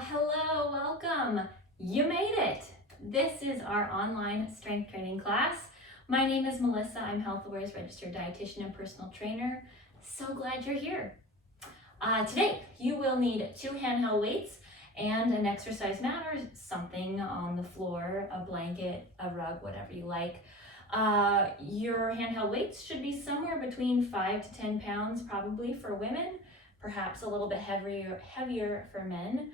Hello, welcome. You made it. This is our online strength training class. My name is Melissa. I'm HealthAware's registered dietitian and personal trainer. So glad you're here. Today, you will need 2 handheld weights and an exercise mat or something on the floor, a blanket, a rug, whatever you like. Your handheld weights should be somewhere between 5 to 10 pounds, probably for women, perhaps a little bit heavier for men.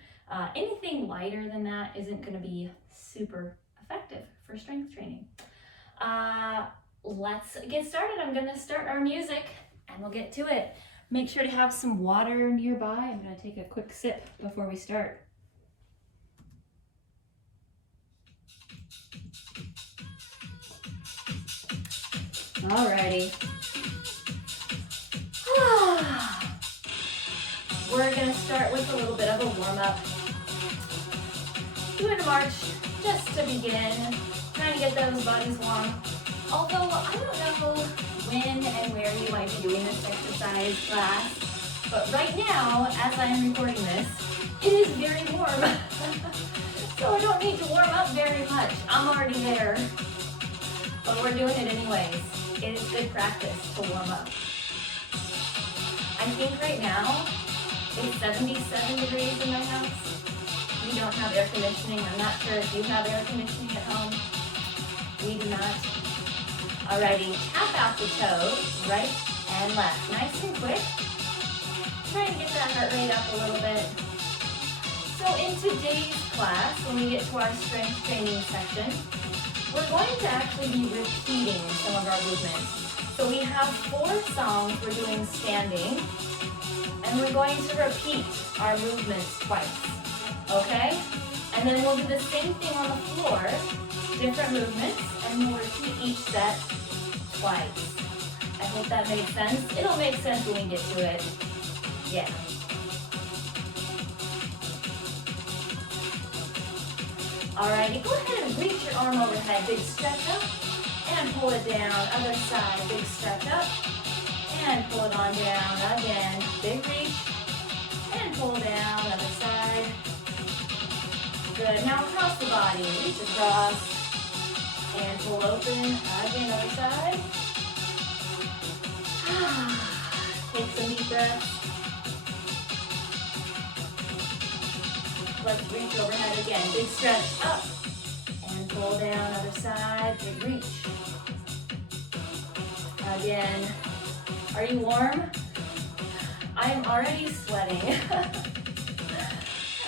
Anything lighter than that isn't going to be super effective for strength training. Let's get started. I'm going to start our music and we'll get to it. Make sure to have some water nearby. I'm going to take a quick sip before we start. Alrighty. We're going to start with a little bit of a warm-up. Doing a march just to begin, trying to get those bodies warm. Although I don't know when and where you might be doing this exercise class, but right now, as I'm recording this, it is very warm. So I don't need to warm up very much. I'm already there. But we're doing it anyways. It is good practice to warm up. I think right now, it's 77 degrees in my house. We don't have air conditioning. I'm not sure if you have air conditioning at home. We do not. Alrighty, tap out the toes, right and left. Nice and quick. Try and get that heart rate up a little bit. So in today's class, when we get to our strength training section, we're going to actually be repeating some of our movements. So we have 4 songs we're doing standing, and we're going to repeat our movements twice, okay? And then we'll do the same thing on the floor, different movements, and we'll repeat each set twice. I hope that makes sense. It'll make sense when we get to it. Yeah. Alrighty, go ahead and reach your arm overhead, big stretch up, and pull it down. Other side, big stretch up, and pull it on down. Again, big reach, and pull down. Other side. Good. Now across the body, reach across, and pull open. Again, other side. Take some deep breaths. Let's reach overhead again. Big stretch up, and pull down. Other side. Big reach. Again. Are you warm? I'm already sweating.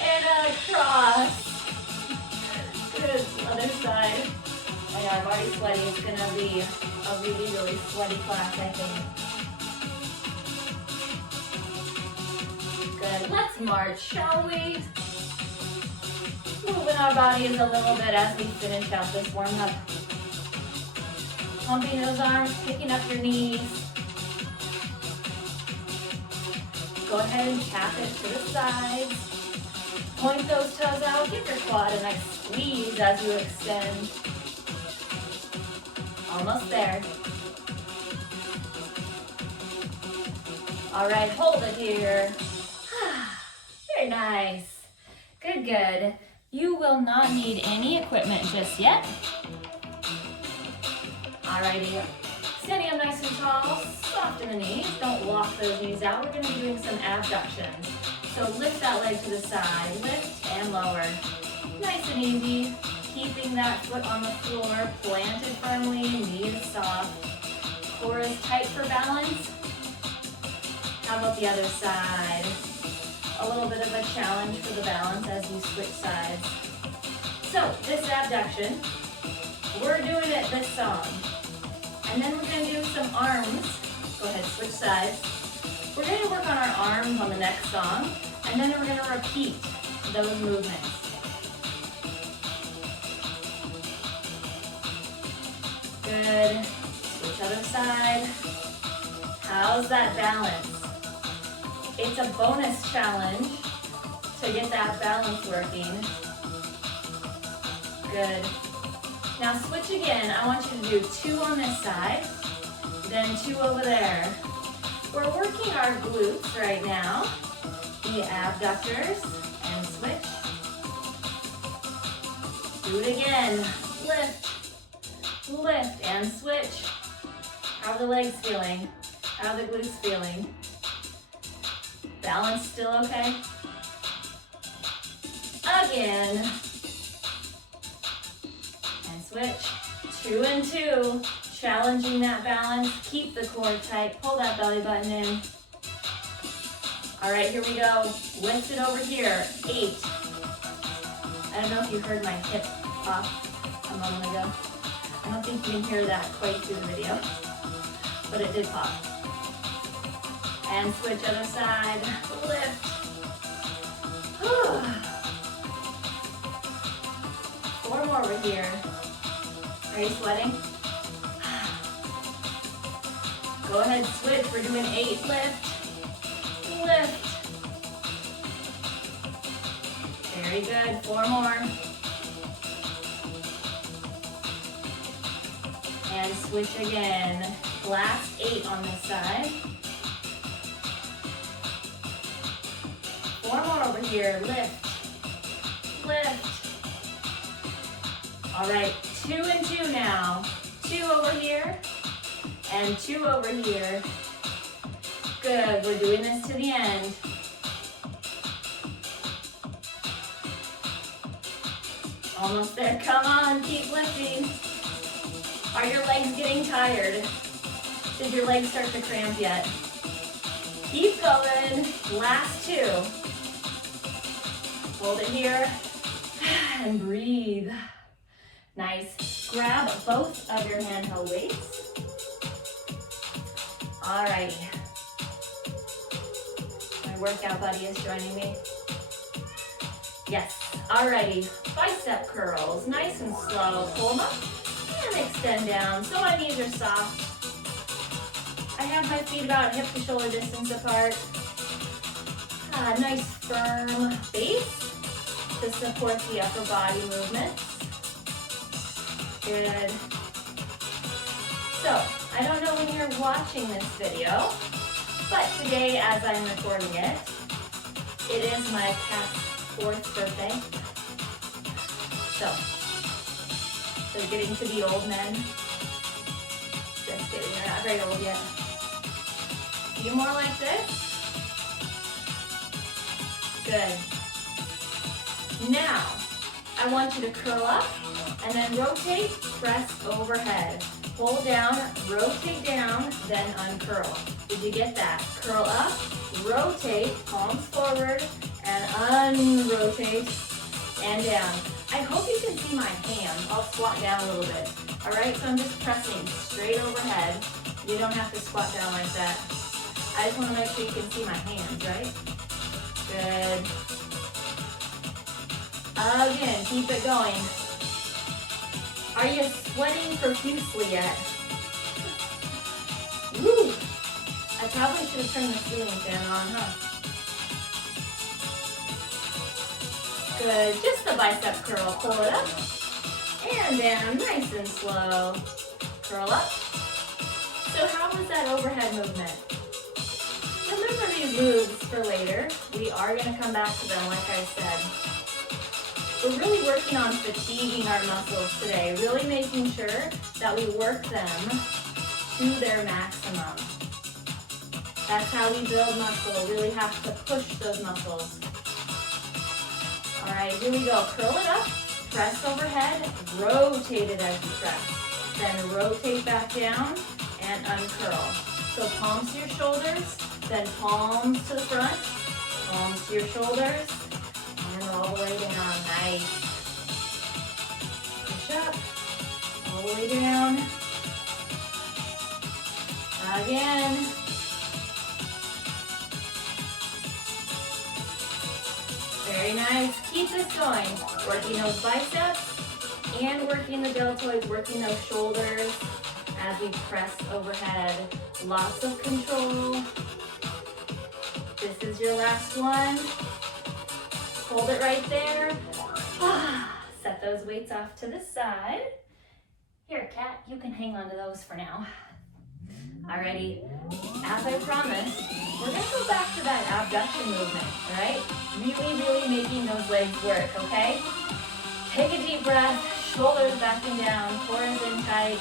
And across. Good. Other side. I know, I'm already sweating. It's going to be a really, really sweaty class, I think. Good. Let's march, shall we? Moving our bodies a little bit as we finish out this warm-up. Pumping those arms, picking up your knees. Go ahead and tap it to the sides. Point those toes out. Give your quad a nice squeeze as you extend. Almost there. All right, hold it here. Very nice. Good, good. You will not need any equipment just yet. Alrighty, standing up nice and tall, soft in the knees. Don't lock those knees out. We're going to be doing some abductions. So lift that leg to the side, lift and lower. Nice and easy. Keeping that foot on the floor, planted firmly, knees soft. Core is tight for balance. How about the other side? A little bit of a challenge for the balance as you switch sides. So this abduction, we're doing it this song. And then we're going to do some arms. Go ahead, switch sides. We're going to work on our arms on the next song. And then we're going to repeat those movements. Good. Switch other side. How's that balance? It's a bonus challenge to get that balance working. Good. Now switch again. I want you to do 2 on this side, then 2 over there. We're working our glutes right now. The abductors and switch. Do it again. Lift, lift, and switch. How are the legs feeling? How are the glutes feeling? Balance still okay? Again. And switch. 2 and 2. Challenging that balance. Keep the core tight. Pull that belly button in. All right, here we go. Lift it over here. 8. I don't know if you heard my hip pop a moment ago. I don't think you can hear that quite through the video, but it did pop. And switch other side. Lift. 4 more over here. Are you sweating? Go ahead, switch. We're doing 8. Lift. Lift. Very good. 4 more. And switch again. Last 8 on this side. 4 more over here. Lift. Lift. All right, 2 and 2 now. 2 over here and 2 over here. Good, we're doing this to the end. Almost there, come on, keep lifting. Are your legs getting tired? Did your legs start to cramp yet? Keep going, last 2. Hold it here and breathe. Nice. Grab both of your handheld weights. Alrighty. My workout buddy is joining me. Yes. Alrighty. Bicep curls. Nice and slow. Pull them up and extend down. So my knees are soft. I have my feet about hip to shoulder distance apart. Nice firm base to support the upper body movement. Good. So, I don't know when you're watching this video, but today as I'm recording it, it is my cat's 4th birthday. So they're getting to be old men. Just kidding, they're not very old yet. A few more like this. Good. Now, I want you to curl up and then rotate, press overhead. Pull down, rotate down, then uncurl. Did you get that? Curl up, rotate, palms forward, and unrotate, and down. I hope you can see my hands. I'll squat down a little bit. All right, so I'm just pressing straight overhead. You don't have to squat down like that. I just want to make sure you can see my hands, right? Good. Again, keep it going. Are you sweating profusely yet? Woo! I probably should have turned the ceiling fan on, huh? Good, just the bicep curl. Pull it up and down, nice and slow. Curl up. So how was that overhead movement? Remember these moves for later. We are going to come back to them, like I said. We're really working on fatiguing our muscles today, really making sure that we work them to their maximum. That's how we build muscle. Really have to push those muscles. All right, here we go. Curl it up, press overhead, rotate it as you press. Then rotate back down and uncurl. So palms to your shoulders, then palms to the front, palms to your shoulders, and all the way down. Nice. Push up, all the way down. Again. Very nice. Keep this going. Working those biceps and working the deltoids, working those shoulders as we press overhead. Lots of control. This is your last one. Hold it right there. Set those weights off to the side. Here, Kat, you can hang on to those for now. Alrighty, as I promised, we're gonna go back to that abduction movement, all right? Really, really making those legs work, okay? Take a deep breath, shoulders back and down, core is in tight.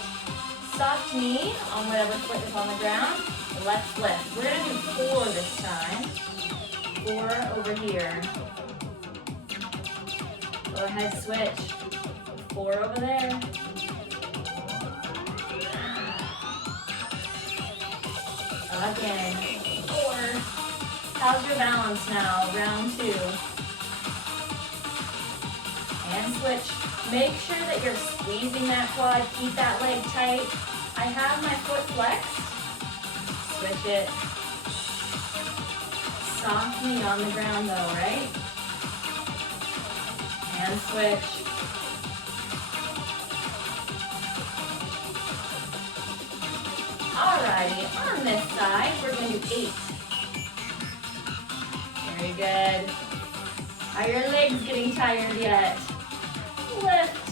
Soft knee on whatever foot is on the ground. Let's lift. We're going to do 4 this time. 4 over here. Go ahead, switch. 4 over there. Again. 4. How's your balance now? Round 2. And switch. Make sure that you're squeezing that quad. Keep that leg tight. I have my foot flexed. Switch it. Soft knee on the ground though, right? And switch. Alrighty, on this side, we're going to do 8. Very good. Are your legs getting tired yet? Lift.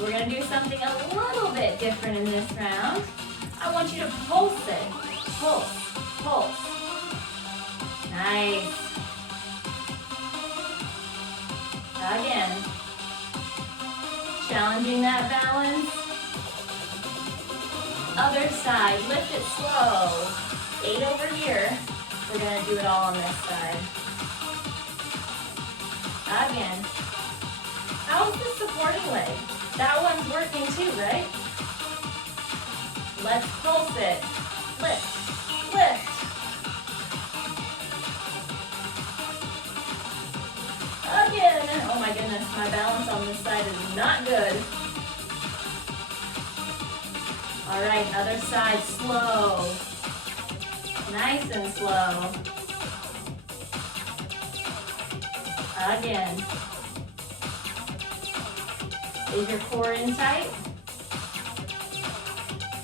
We're going to do something a little bit different in this round. I want you to pulse it. Pulse, pulse. Nice. Again. Challenging that balance. Other side, lift it slow. 8 over here. We're going to do it all on this side. Again. How's the supporting leg? That one's working too, right? Let's pulse it. Lift, lift. Again. Oh my goodness, my balance on this side is not good. All right, other side, slow. Nice and slow. Again. Is your core in tight?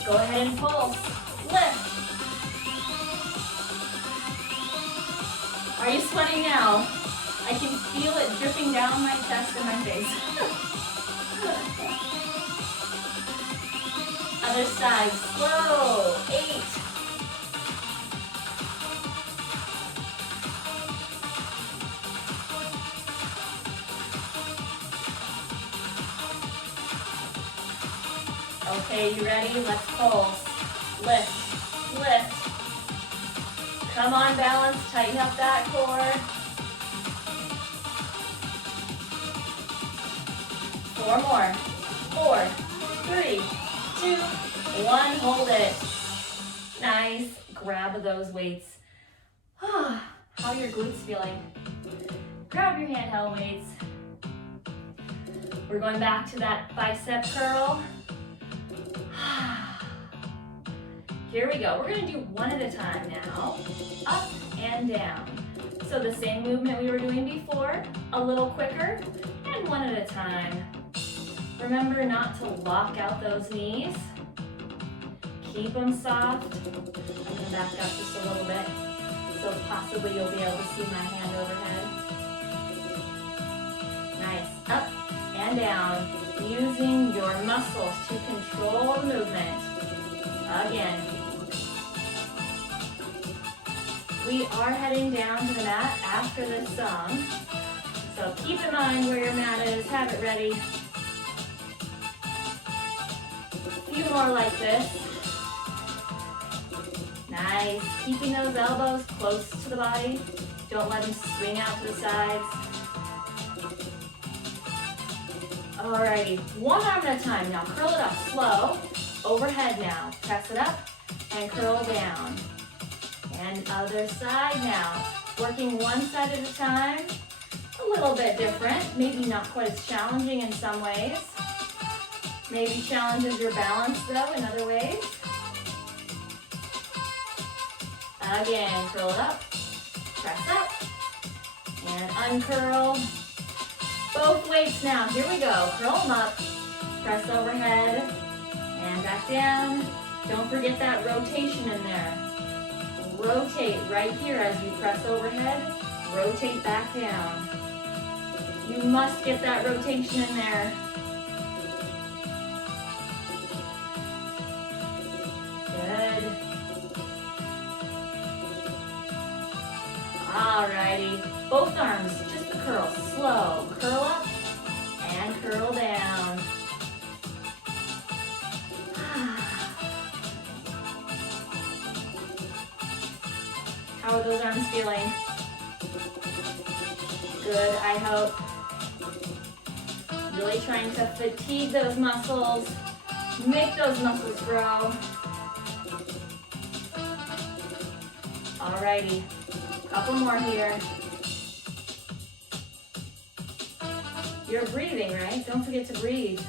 Go ahead and pulse. Lift. Are you sweating now? I can feel it dripping down my chest and my face. Other side, slow. 8. Okay, you ready? Let's pulse. Lift, lift. Come on, balance. Tighten up that core. 4 more. 4, 3, 2, 1. Hold it. Nice. Grab those weights. How are your glutes feeling? Grab your handheld weights. We're going back to that bicep curl. Here we go. We're going to do one at a time now. Up and down. So the same movement we were doing before, a little quicker, and one at a time. Remember not to lock out those knees. Keep them soft. I'm going to back up just a little bit, so possibly you'll be able to see my hand overhead. Nice. Up and down. Using your muscles to control the movement. Again. We are heading down to the mat after this song. So keep in mind where your mat is. Have it ready. A few more like this. Nice. Keeping those elbows close to the body. Don't let them swing out to the sides. Alrighty, one arm at a time. Now curl it up slow. Overhead now. Press it up and curl down. And other side now. Working one side at a time. A little bit different. Maybe not quite as challenging in some ways. Maybe challenges your balance though in other ways. Again, curl it up. Press up. And uncurl. Both weights now. Here we go. Curl them up. Press overhead. And back down. Don't forget that rotation in there. Rotate right here as you press overhead. Rotate back down. You must get that rotation in there. Good. Alrighty. Both arms, just the curl. Slow. Curl up and curl down. How are those arms feeling? Good, I hope. Really trying to fatigue those muscles, make those muscles grow. Alrighty, couple more here. You're breathing, right? Don't forget to breathe.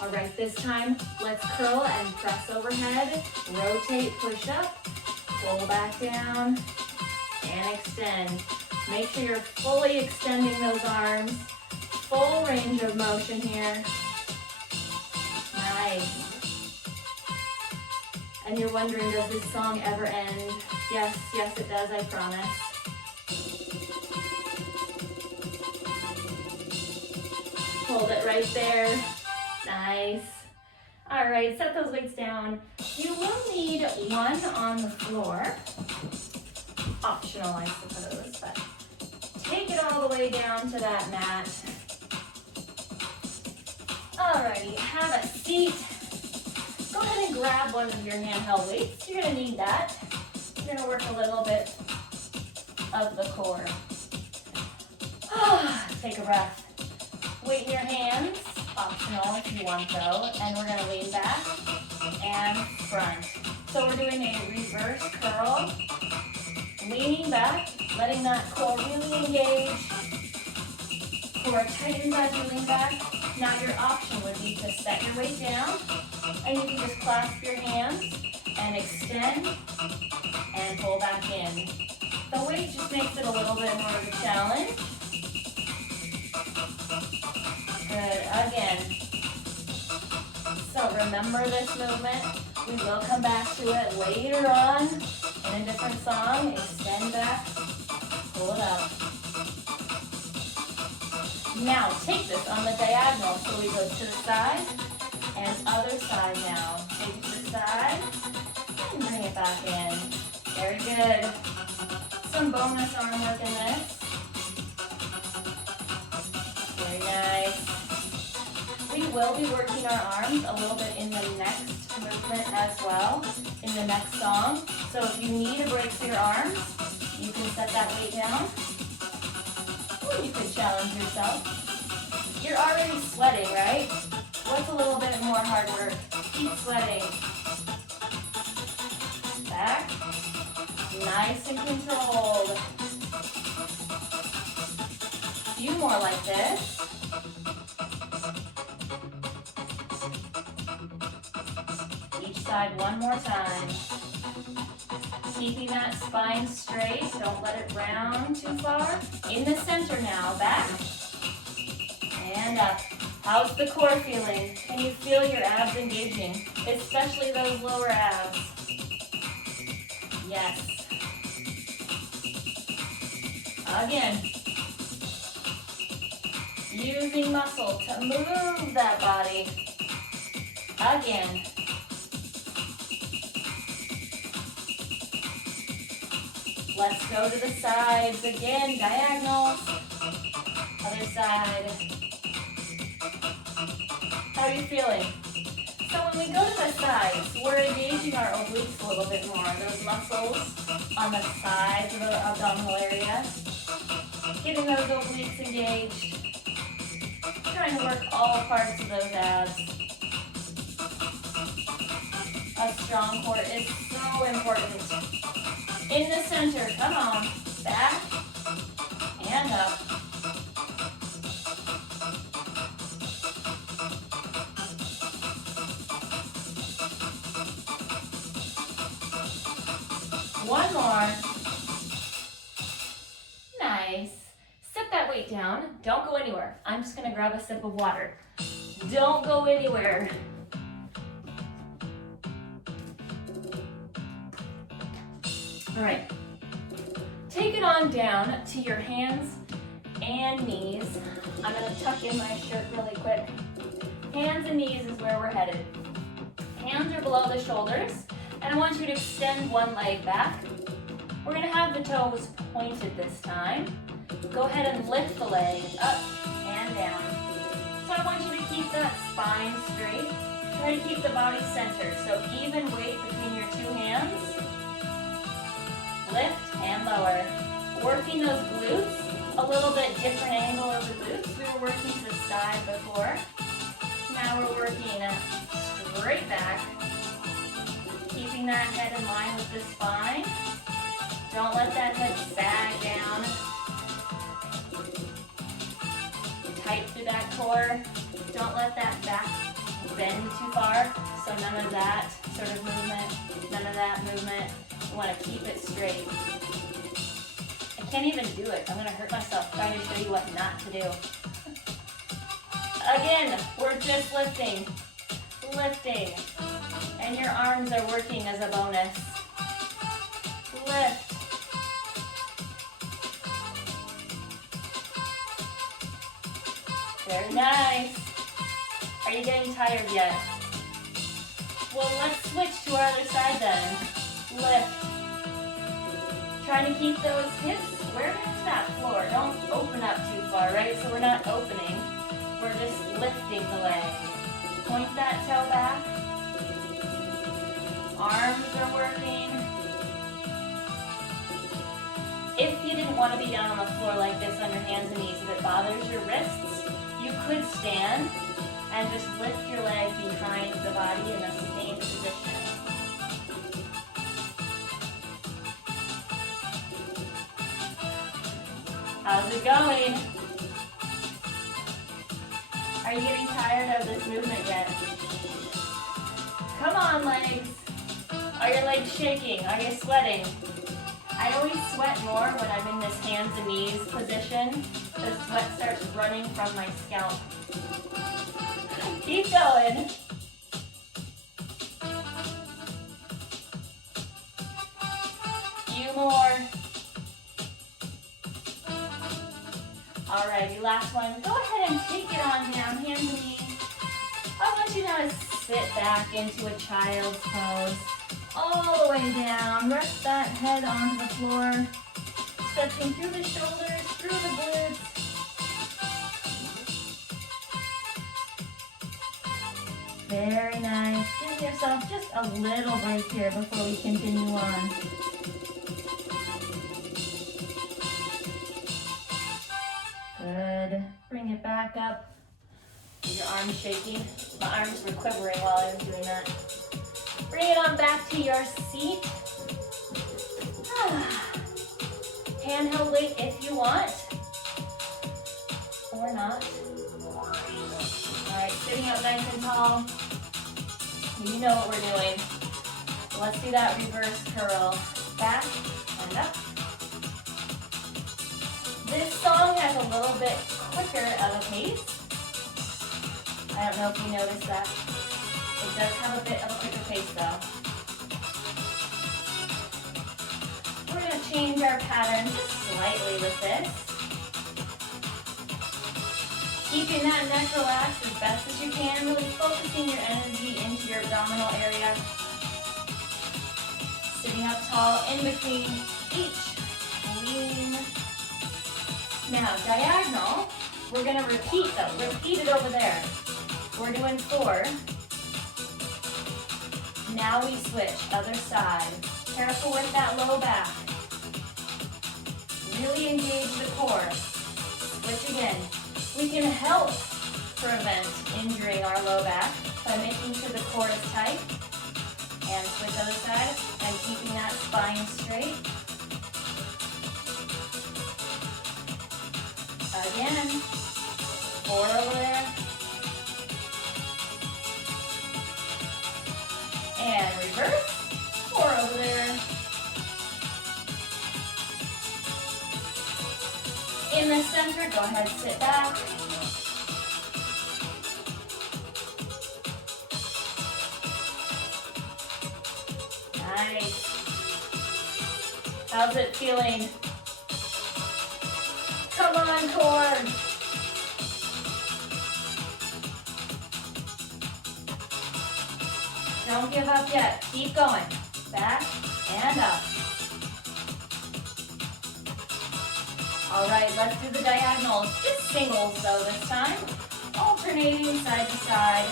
All right, this time, let's curl and press overhead, rotate, push up, pull back down, and extend. Make sure you're fully extending those arms, full range of motion here. Nice. And you're wondering, does this song ever end? Yes, yes it does, I promise. Hold it right there. Nice. All right, set those weights down. You will need one on the floor. Optional, I suppose, but take it all the way down to that mat. Alrighty, have a seat. Go ahead and grab one of your handheld weights. You're gonna need that. You're gonna work a little bit of the core. Take a breath. Weight in your hands, optional if you want though, and we're gonna lean back and front. So we're doing a reverse curl, leaning back, letting that core really engage. Core tightens as you lean back. Now your option would be to set your weight down, and you can just clasp your hands and extend and pull back in. The weight just makes it a little bit more of a challenge. Good, again. So remember this movement. We will come back to it later on in a different song. Extend back, pull it up. Now take this on the diagonal. So we go to the side and other side now. Take it to the side and bring it back in. Very good. Some bonus arm work in this. Very nice. We will be working our arms a little bit in the next movement as well, in the next song. So if you need a break for your arms, you can set that weight down. Or you could challenge yourself. You're already sweating, right? What's a little bit more hard work? Keep sweating. Back. Nice and controlled. A few more like this. Each side one more time. Keeping that spine straight. Don't let it round too far. In the center now. Back. And up. How's the core feeling? Can you feel your abs engaging? Especially those lower abs. Yes. Again. Using muscle to move that body. Again. Let's go to the sides again. Diagonal. Other side. How are you feeling? So when we go to the sides, we're engaging our obliques a little bit more. Those muscles on the sides of the abdominal area. Getting those obliques engaged. Trying to work all parts of those abs. A strong core is so important. In the center, come on. Back and up. One more. Nice. Set that weight down. Don't go anywhere. I'm just going to grab a sip of water. Don't go anywhere. All right. Take it on down to your hands and knees. I'm going to tuck in my shirt really quick. Hands and knees is where we're headed. Hands are below the shoulders. And I want you to extend one leg back We're gonna have the toes pointed this time. Go ahead and lift the leg up and down. So I want you to keep that spine straight. Try to keep the body centered. So even weight between your two hands. Lift and lower. Working those glutes. A little bit different angle of the glutes. We were working to the side before. Now we're working straight back. Keeping that head in line with the spine. Don't let that head sag down. Tight through that core. Don't let that back bend too far. So none of that sort of movement, none of that movement. You want to keep it straight. I can't even do it. I'm going to hurt myself trying to show you what not to do. Again, we're just lifting. Lifting. And your arms are working as a bonus. Lift. Very nice. Are you getting tired yet? Well, let's switch to our other side then. Lift. Trying to keep those hips square into that floor. Don't open up too far, right? So we're not opening. We're just lifting the leg. Point that toe back. Arms are working. If you didn't want to be down on the floor like this on your hands and knees, if it bothers your wrists, you could stand and just lift your leg behind the body in a sustained position. How's it going? Are you getting tired of this movement yet? Come on, legs. Are your legs shaking? Are you sweating? I always sweat more when I'm in this hands and knees position. The sweat starts running from my scalp. Keep going. Few more. Alrighty, last one. Go ahead and take it on down, hands and knees. I want you now to sit back into a child's pose. All the way down. Rest that head onto the floor. Stretching through the shoulders, through the glutes. Very nice. Give yourself just a little break here before we continue on. Good. Bring it back up. Your arms shaking. My arms were quivering while I was doing that. Bring it on back to your seat. Handheld weight if you want, or not. All right, sitting up nice and tall. You know what we're doing. Let's do that reverse curl. Back and up. This song has a little bit quicker of a pace. I don't know if you noticed that. It does have a bit of a quicker pace though. We're going to change our pattern just slightly with this. Keeping that neck relaxed as best as you can, really focusing your energy into your abdominal area. Sitting up tall in between each lean. Now, diagonal, we're going to repeat though. Repeat it over there. We're doing 4. Now we switch, other side. Careful with that low back. Really engage the core. Switch again. We can help prevent injuring our low back by making sure the core is tight. And switch other side and keeping that spine straight. Again. 4 over there. And reverse. 4 over there. In the center, go ahead, sit back. Nice. How's it feeling? Come on, core. Don't give up yet. Keep going. Back and up. All right, let's do the diagonals. Just singles though this time. Alternating side to side.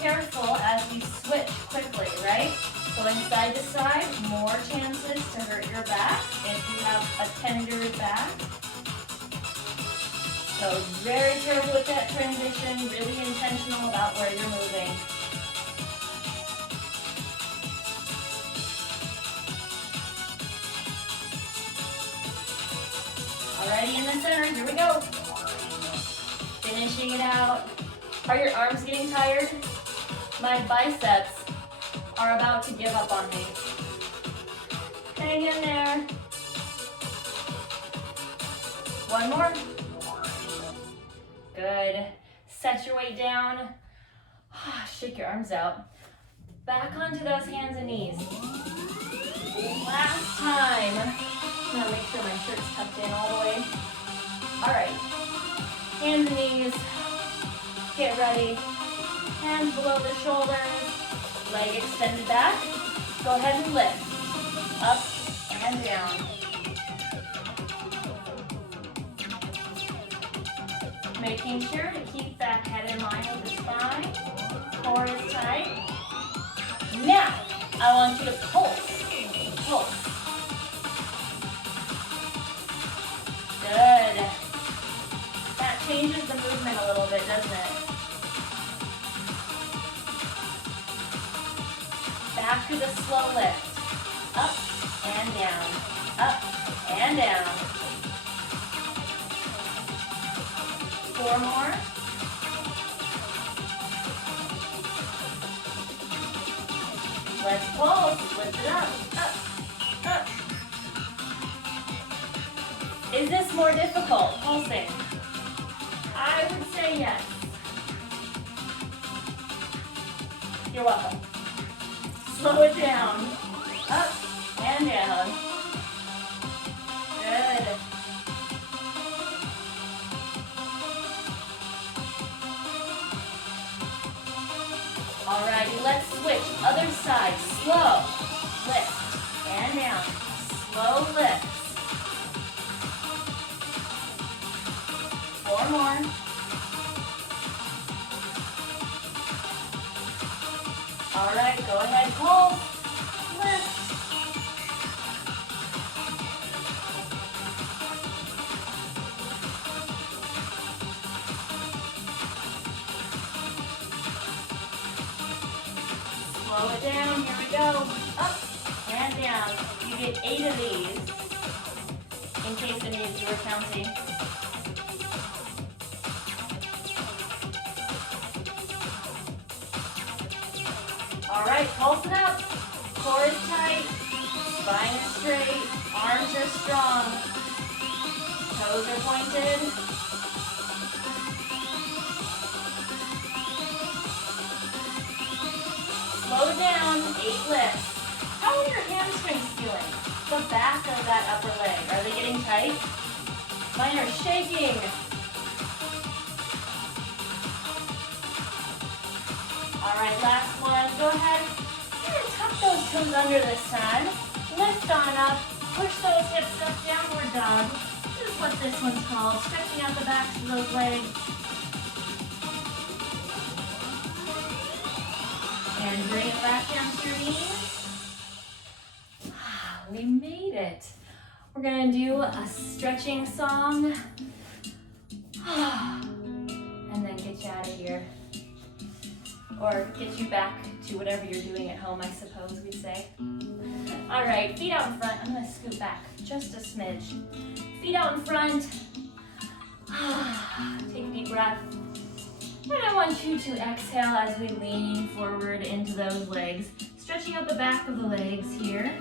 Careful as we switch quickly, right? Going side to side, more chances to hurt your back if you have a tender back. So very careful with that transition, really intentional about where you're moving. Alrighty, in the center, here we go. Finishing it out. Are your arms getting tired? My biceps are about to give up on me. Hang in there. One more. Good. Set your weight down. Shake your arms out. Back onto those hands and knees. Last time. I'm gonna make sure my shirt's tucked in all the way. All right. Hands and knees. Get ready. Hands below the shoulders. Leg extended back. Go ahead and lift. Up and down. Making sure to keep that head in line with the spine. Core is tight. Now, I want you to pulse. Pulse. Good. That changes the movement a little bit, doesn't it? Back to the slow lift. Up and down. Up and down. 4 more. Let's pulse. Lift it up. Up. Up. Is this more difficult, pulsing? I would say yes. You're welcome. Slow it down. Up and down. Good. Alrighty, let's switch. Other side. Slow. Lift. And down. Slow lift. 4 more. Alright, go ahead, pull. Lift. Slow it down, here we go. Up and down. You get 8 of these, in case any of you are counting. All right, pulse it up. Core is tight, spine is straight, arms are strong, toes are pointed. Slow down, 8 lifts. How are your hamstrings feeling? The back of that upper leg, are they getting tight? Mine are shaking. All right, last one. Go ahead and tuck those toes under this time. Lift on up. Push those hips up, downward dog. This is what this one's called. Stretching out the backs of those legs. And bring it back down to your knees. We made it. We're gonna do a stretching song. And then get you out of here. Or get you back to whatever you're doing at home, I suppose we'd say. All right, feet out in front. I'm gonna scoot back just a smidge. Feet out in front. Take a deep breath. And I want you to exhale as we lean forward into those legs. Stretching out the back of the legs here.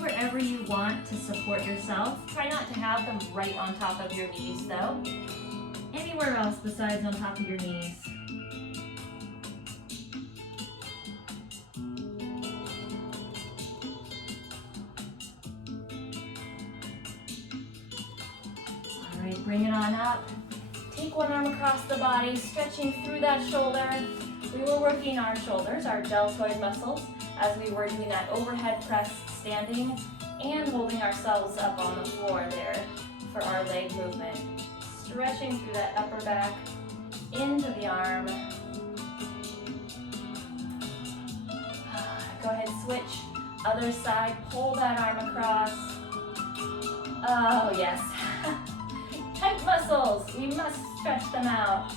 Wherever you want to support yourself. Try not to have them right on top of your knees though. Anywhere else besides on top of your knees. All right, bring it on up. Take one arm across the body, stretching through that shoulder. We were working our shoulders, our deltoid muscles, as we were doing that overhead press standing and holding ourselves up on the floor there for our leg movement. Stretching through that upper back into the arm. Go ahead, switch. Other side, pull that arm across. Oh, yes. Tight muscles, we must stretch them out.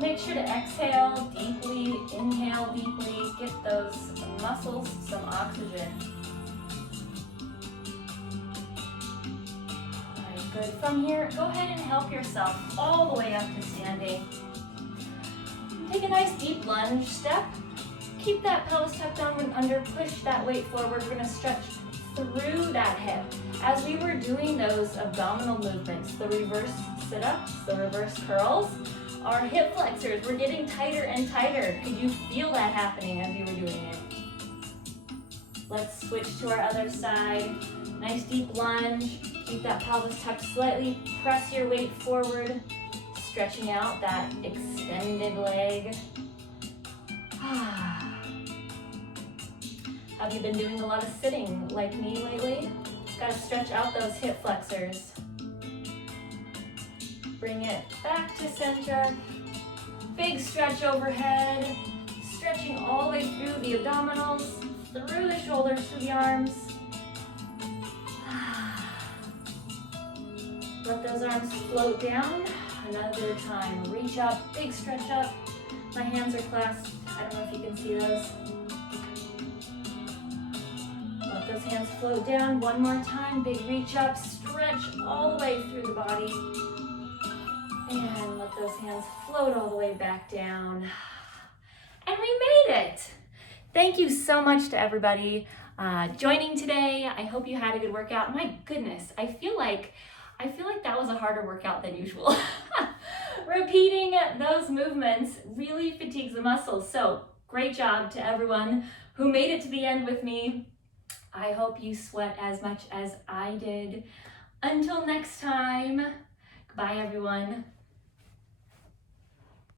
Make sure to exhale deeply, inhale deeply, get those muscles some oxygen. All right, good. From here, go ahead and help yourself all the way up to standing. Take a nice deep lunge step. Keep that pelvis tucked down and under, push that weight forward. We're gonna stretch through that hip. As we were doing those abdominal movements, the reverse sit-ups, the reverse curls, our hip flexors were getting tighter and tighter. Could you feel that happening as you were doing it? Let's switch to our other side. Nice deep lunge. Keep that pelvis tucked slightly. Press your weight forward, stretching out that extended leg. Have you been doing a lot of sitting like me lately? Got to stretch out those hip flexors. Bring it back to center. Big stretch overhead. Stretching all the way through the abdominals, through the shoulders, through the arms. Let those arms float down. Another time. Reach up, big stretch up. My hands are clasped. I don't know if you can see those. Let those hands float down. One more time. Big reach up. Stretch all the way through the body. And let those hands float all the way back down. And we made it. Thank you so much to everybody joining today. I hope you had a good workout. My goodness, I feel like that was a harder workout than usual. Repeating those movements really fatigues the muscles. So great job to everyone who made it to the end with me. I hope you sweat as much as I did. Until next time, goodbye everyone.